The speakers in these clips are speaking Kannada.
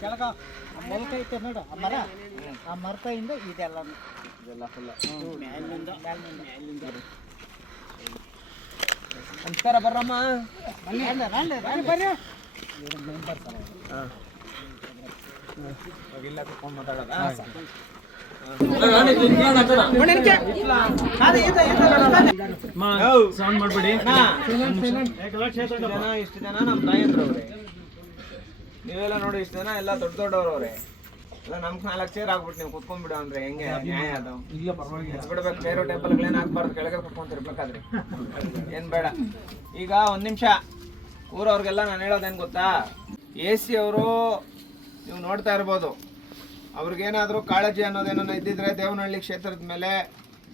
ಕೆಳಗ ಮೊಲಕ ಐತೆ ನೋಡು ಆ ಮರ, ಆ ಮರದಿಂದ ಇದೆಲ್ಲ ಫುಲ್ ನಮಸ್ಕಾರ ಬರ್ರಮ್ಮ. ಬರ್ರಿ ಕುತ್ಕೊಂಡು ಮಾತಾಡೋದ. ಇಷ್ಟು ಜನ ನಮ್ಮ ತಾಯಂದ್ರವ್ರೆ, ನೀವೆಲ್ಲ ನೋಡಿ ಇಷ್ಟು ಜನ ಎಲ್ಲ ದೊಡ್ಡ ದೊಡ್ಡವ್ರವ್ರೆ. ಇಲ್ಲ ನಮ್ಗೆ 4 ಚೇರ್ ಆಗ್ಬಿಟ್ಟು ನೀವು ಕುತ್ಕೊಂಡ್ಬಿಡು ಅಂದ್ರೆ ಹೆಂಗೆ ನ್ಯಾಯ ಅದು? ಬಿಡ್ಬೇಕು, ಚೇರು ಟೇಬಲ್ಗಳೇನು ಹಾಕ್ಬಾರ್ದು, ಕೆಳಗೆ ಕುತ್ಕೊಂತಿರ್ಬೇಕಾದ್ರಿ ಏನ್ ಬೇಡ. ಈಗ 1 ನಿಮಿಷ ಊರವ್ರಿಗೆಲ್ಲ ನಾನು ಹೇಳೋದೇನು ಗೊತ್ತಾ, AC ಅವರು ನೀವು ನೋಡ್ತಾ ಇರ್ಬೋದು, ಅವ್ರಿಗೇನಾದರೂ ಕಾಳಜಿ ಅನ್ನೋದೇನೋ ಇದ್ದಿದ್ರೆ ದೇವನಹಳ್ಳಿ ಕ್ಷೇತ್ರದ ಮೇಲೆ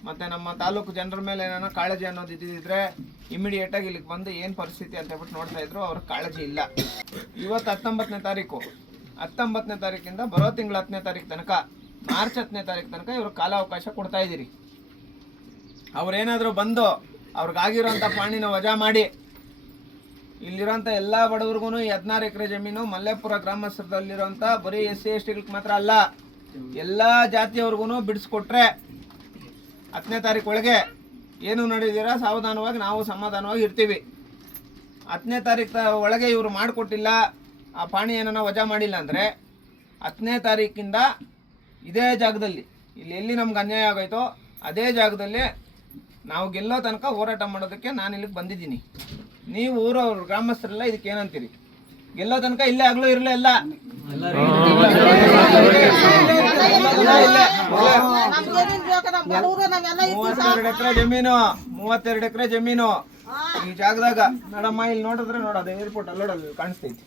ಮತ್ತು ನಮ್ಮ ತಾಲೂಕು ಜನರ ಮೇಲೆ ಏನೋ ಕಾಳಜಿ ಅನ್ನೋದು ಇದ್ದಿದ್ರೆ ಇಮಿಡಿಯೇಟಾಗಿ ಇಲ್ಲಿಗೆ ಬಂದು ಏನು ಪರಿಸ್ಥಿತಿ ಅಂತ ಹೇಳ್ಬಿಟ್ಟು ನೋಡ್ತಾ ಇದ್ರು. ಅವ್ರಿಗೆ ಕಾಳಜಿ ಇಲ್ಲ. ಇವತ್ತು 19ನೇ ತಾರೀಕು, 19ನೇ ತಾರೀಕಿಂದ ಬರೋ ತಿಂಗಳ 10ನೇ ತಾರೀಕು ತನಕ, ಮಾರ್ಚ್ 10ನೇ ತಾರೀಕು ತನಕ ಇವ್ರಿಗೆ ಕಾಲಾವಕಾಶ ಕೊಡ್ತಾ ಇದ್ದೀರಿ. ಅವ್ರೇನಾದರೂ ಬಂದು ಅವ್ರಿಗಾಗಿರೋಂಥ ಪಾಣಿನ ವಜಾ ಮಾಡಿ ಇಲ್ಲಿರೋಂಥ ಎಲ್ಲ ಬಡವ್ರಿಗೂ ಈ 16 ಎಕರೆ ಜಮೀನು ಮಲ್ಲೇಪುರ ಗ್ರಾಮಸ್ಥರದಲ್ಲಿರೋಂಥ ಬರೀ SC STಗಳಿಗೆ ಮಾತ್ರ ಅಲ್ಲ, ಎಲ್ಲ ಜಾತಿಯವ್ರಿಗೂ ಬಿಡಿಸ್ಕೊಟ್ರೆ 10ನೇ ತಾರೀಕು ಒಳಗೆ ಏನು ನಡೆದಿರ ಸಾವಧಾನವಾಗಿ ನಾವು ಸಮಾಧಾನವಾಗಿ ಇರ್ತೀವಿ. 10ನೇ ತಾರೀಕು ಒಳಗೆ ಇವರು ಮಾಡಿಕೊಟ್ಟಿಲ್ಲ, ಆ ಪಾಣಿ ಏನೋ ವಜಾ ಮಾಡಿಲ್ಲ ಅಂದರೆ 10ನೇ ತಾರೀಕಿಂದ ಇದೇ ಜಾಗದಲ್ಲಿ ಇಲ್ಲಿ ಎಲ್ಲಿ ನಮ್ಗೆ ಅನ್ಯಾಯ ಆಗೋಯ್ತೋ ಅದೇ ಜಾಗದಲ್ಲಿ ನಾವು ಗೆಲ್ಲೋ ತನಕ ಹೋರಾಟ ಮಾಡೋದಕ್ಕೆ ನಾನು ಇಲ್ಲಿಗೆ ಬಂದಿದ್ದೀನಿ. ನೀವು ಊರವ್ರು ಗ್ರಾಮಸ್ಥರೆಲ್ಲ ಇದಕ್ಕೆ ಏನಂತೀರಿ? ಗೆಲ್ಲೋ ತನಕ ಇಲ್ಲೇ ಆಗ್ಲೂ ಇರಲೇ ಇಲ್ಲ. 32 ಎಕರೆ ಜಮೀನು, 32 ಎಕರೆ ಜಮೀನು ಈ ಜಾಗದಾಗ. ನೋಡಮ್ಮ ಇಲ್ಲಿ ನೋಡಿದ್ರೆ ನೋಡೋದು ಏರ್ಪೋರ್ಟ್ ಅಲ್ಲಿ ನೋಡಲ್ಲ ಕಾಣಿಸ್ತೈತಿ.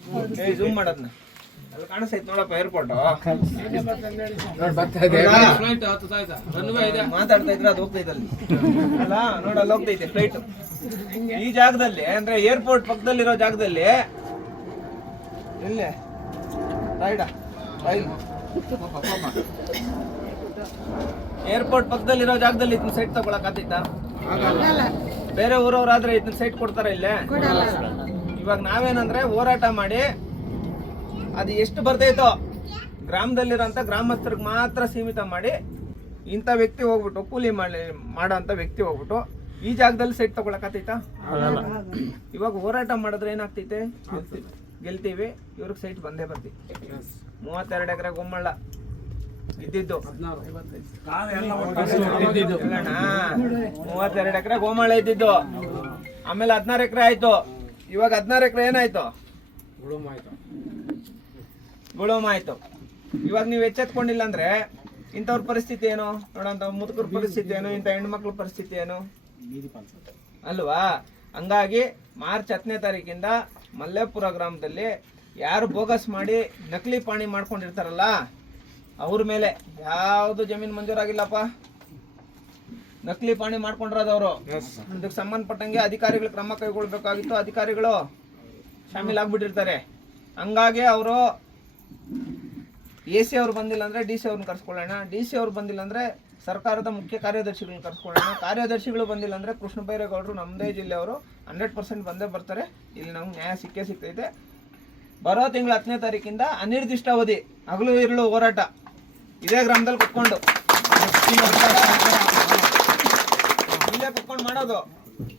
ಜೂಮ್ ಮಾಡೋದ್ನ ಅಲ್ಲಿ ಕಾಣಿಸ್ತೈತಿ ನೋಡಪ್ಪ ಏರ್ಪೋರ್ಟ್. ಮಾತಾಡ್ತಾ ಇದ್ರೆ ಅದು ಹೋಗ್ತೈತೆ ಅಲ್ಲಿ ಅಲ್ಲ, ನೋಡಲ್ಲ ಹೋಗ್ತೈತೆ ಫ್ಲೈಟ್. ಈ ಜಾಗದಲ್ಲಿ ಅಂದ್ರೆ ಏರ್ಪೋರ್ಟ್ ಪಕ್ಕದಲ್ಲಿರೋ ಜಾಗದಲ್ಲಿ ಎಲ್ಲೇ ಏರ್ಪೋರ್ಟ್ ಪಕ್ಕದಲ್ಲಿರೋ ಜಾಗದಲ್ಲಿ ಇದನ್ನ ಸೈಟ್ ತಗೊಳಕ್ ಆತೈತಾ? ಬೇರೆ ಊರವ್ರಾದ್ರೆ ಇದನ್ನ ಸೈಟ್ ಕೊಡ್ತಾರ ಇಲ್ಲೇ? ಇವಾಗ ನಾವೇನಂದ್ರೆ ಹೋರಾಟ ಮಾಡಿ ಅದು ಎಷ್ಟು ಬರ್ತೈತೋ ಗ್ರಾಮದಲ್ಲಿರೋಂಥ ಗ್ರಾಮಸ್ಥರಿಗೆ ಮಾತ್ರ ಸೀಮಿತ ಮಾಡಿ ಇಂಥ ವ್ಯಕ್ತಿ ಹೋಗ್ಬಿಟ್ಟು ಕೂಲಿ ಮಾಡೋ ಅಂತ ವ್ಯಕ್ತಿ ಹೋಗ್ಬಿಟ್ಟು ಈ ಜಾಗದಲ್ಲಿ ಸೈಟ್ ತಗೊಳಕ್ ಆತೈತಾ? ಇವಾಗ ಹೋರಾಟ ಮಾಡಿದ್ರೆ ಏನಾಗ್ತೈತೆ? ಗೆಲ್ತೀವಿ, ಇವ್ರಿಗೆ ಸೈಟ್ ಬಂದೇ ಬರ್ತೀವಿ. 32 ಎಕರೆ ಗೊಮ್ಮಳ್ಳ ಇದ್ದಿದ್ದು 32 ಎಕರೆ ಗೋಮಾಳ ಇದ್ದಿದ್ದು, ಆಮೇಲೆ 16 ಎಕರೆ ಆಯ್ತು. ಇವಾಗ 16 ಎಕರೆ ಏನಾಯ್ತು? ಗುಳುಮ ಆಯ್ತು. ಇವಾಗ ನೀವು ಎಚ್ಚೆತ್ಕೊಂಡಿಲ್ಲ ಅಂದ್ರೆ ಇಂಥವ್ರ ಪರಿಸ್ಥಿತಿ ಏನು ನೋಡಂತ, ಮುದುಕರ ಪರಿಸ್ಥಿತಿ ಏನು, ಇಂಥ ಹೆಣ್ಮಕ್ಳ ಪರಿಸ್ಥಿತಿ ಏನು ಅಲ್ವಾ? ಹಂಗಾಗಿ ಮಾರ್ಚ್ 10ನೇ ತಾರೀಕಿಂದ ಮಲ್ಲೇಪುರ ಗ್ರಾಮದಲ್ಲಿ ಯಾರು ಬೋಗಸ್ ಮಾಡಿ ನಕಲಿ ಪಾಣಿ ಮಾಡ್ಕೊಂಡಿರ್ತಾರಲ್ಲ ಅವ್ರ ಮೇಲೆ ಯಾವುದು ಜಮೀನು ಮಂಜೂರಾಗಿಲ್ಲಪ್ಪ. ನಕಲಿ ಪಾಣಿ ಮಾಡ್ಕೊಂಡಿರೋದವ್ರು, ಇದಕ್ಕೆ ಸಂಬಂಧಪಟ್ಟಂಗೆ ಅಧಿಕಾರಿಗಳು ಕ್ರಮ ಕೈಗೊಳ್ಬೇಕಾಗಿತ್ತು. ಅಧಿಕಾರಿಗಳು ಶಾಮೀಲಾಗ್ಬಿಟ್ಟಿರ್ತಾರೆ. ಹಂಗಾಗಿ ಅವರು AC ಅವ್ರು ಬಂದಿಲ್ಲ ಅಂದ್ರೆ DC ಅವ್ರನ್ನ ಕರ್ಸ್ಕೊಳ್ಳೋಣ, DC ಅವ್ರು ಬಂದಿಲ್ಲ ಅಂದ್ರೆ ಸರ್ಕಾರದ ಮುಖ್ಯ ಕಾರ್ಯದರ್ಶಿಗಳನ್ನ ಕರ್ಸ್ಕೊಳ್ಳೋಣ, ಕಾರ್ಯದರ್ಶಿಗಳು ಬಂದಿಲ್ಲ ಅಂದ್ರೆ ಕೃಷ್ಣ ಬೈರೇಗೌಡರು ನಮ್ಮದೇ ಜಿಲ್ಲೆಯವರು 100% ಬಂದೇ ಬರ್ತಾರೆ. ಇಲ್ಲಿ ನಮ್ಗೆ ನ್ಯಾಯ ಸಿಗ್ತೈತೆ. ಬರೋ ತಿಂಗಳ 10ನೇ ತಾರೀಕಿಂದ ಅನಿರ್ದಿಷ್ಟಾವಧಿ ಹಗಲು ಇರಲು ಹೋರಾಟ ಇದೇ ಗ್ರಾಮದಲ್ಲಿ ಕುತ್ಕೊಂಡು ಇಲ್ಲೇ ಕುತ್ಕೊಂಡು ಮಾಡೋದು.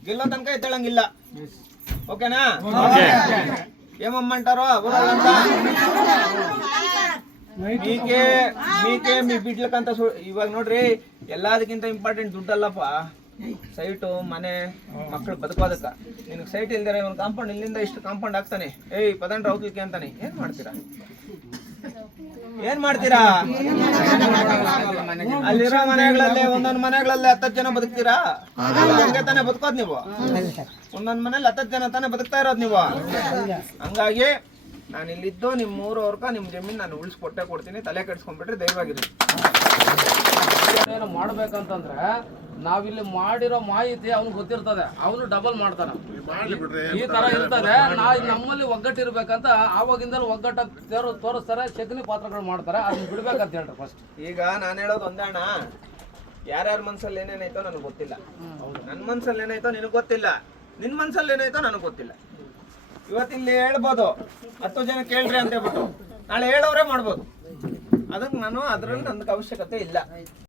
ಗೆಲ್ಲೋ ತನಕ ಎದ್ದೇಳಂಗಿಲ್ಲ. ఓకేనా ఏమమ్మంటారో ఊరాలంతా మీకే మీ ಬಿಡ್ಲಕ್ಕಂತ ಇವಾಗ ನೋಡ್ರಿ ಎಲ್ಲದಕ್ಕಿಂತ ಇಂಪಾರ್ಟೆಂಟ್ ದುಡ್ಡಲ್ಲಪ್ಪ ಸೈಟು ಮನೆ ಮಕ್ಕಳು ಬದುಕೋದಕ್ಕ ನಿನಗೆ ಸೈಟ್ ಇಲ್ದಿರ ಇವನು ಕಾಂಪೌಂಡ್ ಇಲ್ಲಿಂದ ಇಷ್ಟು ಕಾಂಪೌಂಡ್ ಹಾಕ್ತಾನೆ ಪದಂಡ್ರ ಔತ್ಲಿಕ್ಕೆ ಅಂತಾನೆ ಏನ್ ಮಾಡ್ತೀರಾ ಅಲ್ಲಿರೋ ಮನೆಗಳಲ್ಲಿ ಒಂದೊಂದು ಮನೆಗಳಲ್ಲಿ 10 ಜನ ಬದುಕ್ತೀರಾ ಹಂಗೆ ತಾನೇ ಬದುಕೋದ್ ನೀವು ಒಂದೊಂದ್ ಮನೇಲಿ 10 ಜನ ತಾನೇ ಬದುಕ್ತಾ ಇರೋದ್ ನೀವು ಹಂಗಾಗಿ ನಾನು ಇಲ್ಲಿದ್ದು ನಿಮ್ಮ ಊರವ್ರಕ ನಿಮ್ ಜಮೀನ್ ನಾನು ಉಳಿಸ್ಕೊಟ್ಟೆ ಕೊಡ್ತೀನಿ ತಲೆ ಕೆಡ್ಸ್ಕೊಂಡ್ಬಿಟ್ರೆ ಧೈರ್ಯವಾಗಿರಿ ಏನೋ ಮಾಡ್ಬೇಕಂತಂದ್ರೆ ನಾವಿಲ್ಲಿ ಮಾಡಿರೋ ಮಾಹಿತಿ ಅವ್ನಿಗೆ ಗೊತ್ತಿರ್ತದೆ ಅವನು ಡಬಲ್ ಮಾಡ್ತಾನ ಈ ತರ ಇರ್ತದೆ ನಮ್ಮಲ್ಲಿ ಒಗ್ಗಟ್ಟಿರ್ಬೇಕಂತ ಆವಾಗಿಂದಲೂ ಒಗ್ಗಟ್ಟ ತೋರಿಸ್ತಾರೆ ಶಕುನಿ ಪಾತ್ರಗಳು ಮಾಡ್ತಾರೆ ಅದನ್ನ ಬಿಡ್ಬೇಕಂತ ಹೇಳ್ರಿ ಫಸ್ಟ್ ಈಗ ನಾನು ಹೇಳೋದು ಒಂದೇ ಅಣ್ಣ ಯಾರ್ಯಾರ ಮನ್ಸಲ್ಲಿ ಏನೇನೈತೋ ನನಗೆ ಗೊತ್ತಿಲ್ಲ ನನ್ನ ಮನ್ಸಲ್ಲಿ ಏನಾಯ್ತೋ ನಿನಗೆ ಗೊತ್ತಿಲ್ಲ ನಿನ್ ಮನ್ಸಲ್ಲಿ ಏನಾಯ್ತೋ ನನಗೆ ಗೊತ್ತಿಲ್ಲ ಇವತ್ತಿಲ್ಲಿ ಹೇಳ್ಬೋದು 10 ಜನ ಕೇಳ್ರಿ ಅಂತ ಹೇಳ್ಬಿಟ್ಟು ನಾಳೆ ಹೇಳೋರೇ ಮಾಡ್ಬೋದು ಅದಕ್ಕೆ ನಾನು ಅದ್ರಲ್ಲಿ ನನಗೆ ಅವಶ್ಯಕತೆ ಇಲ್ಲ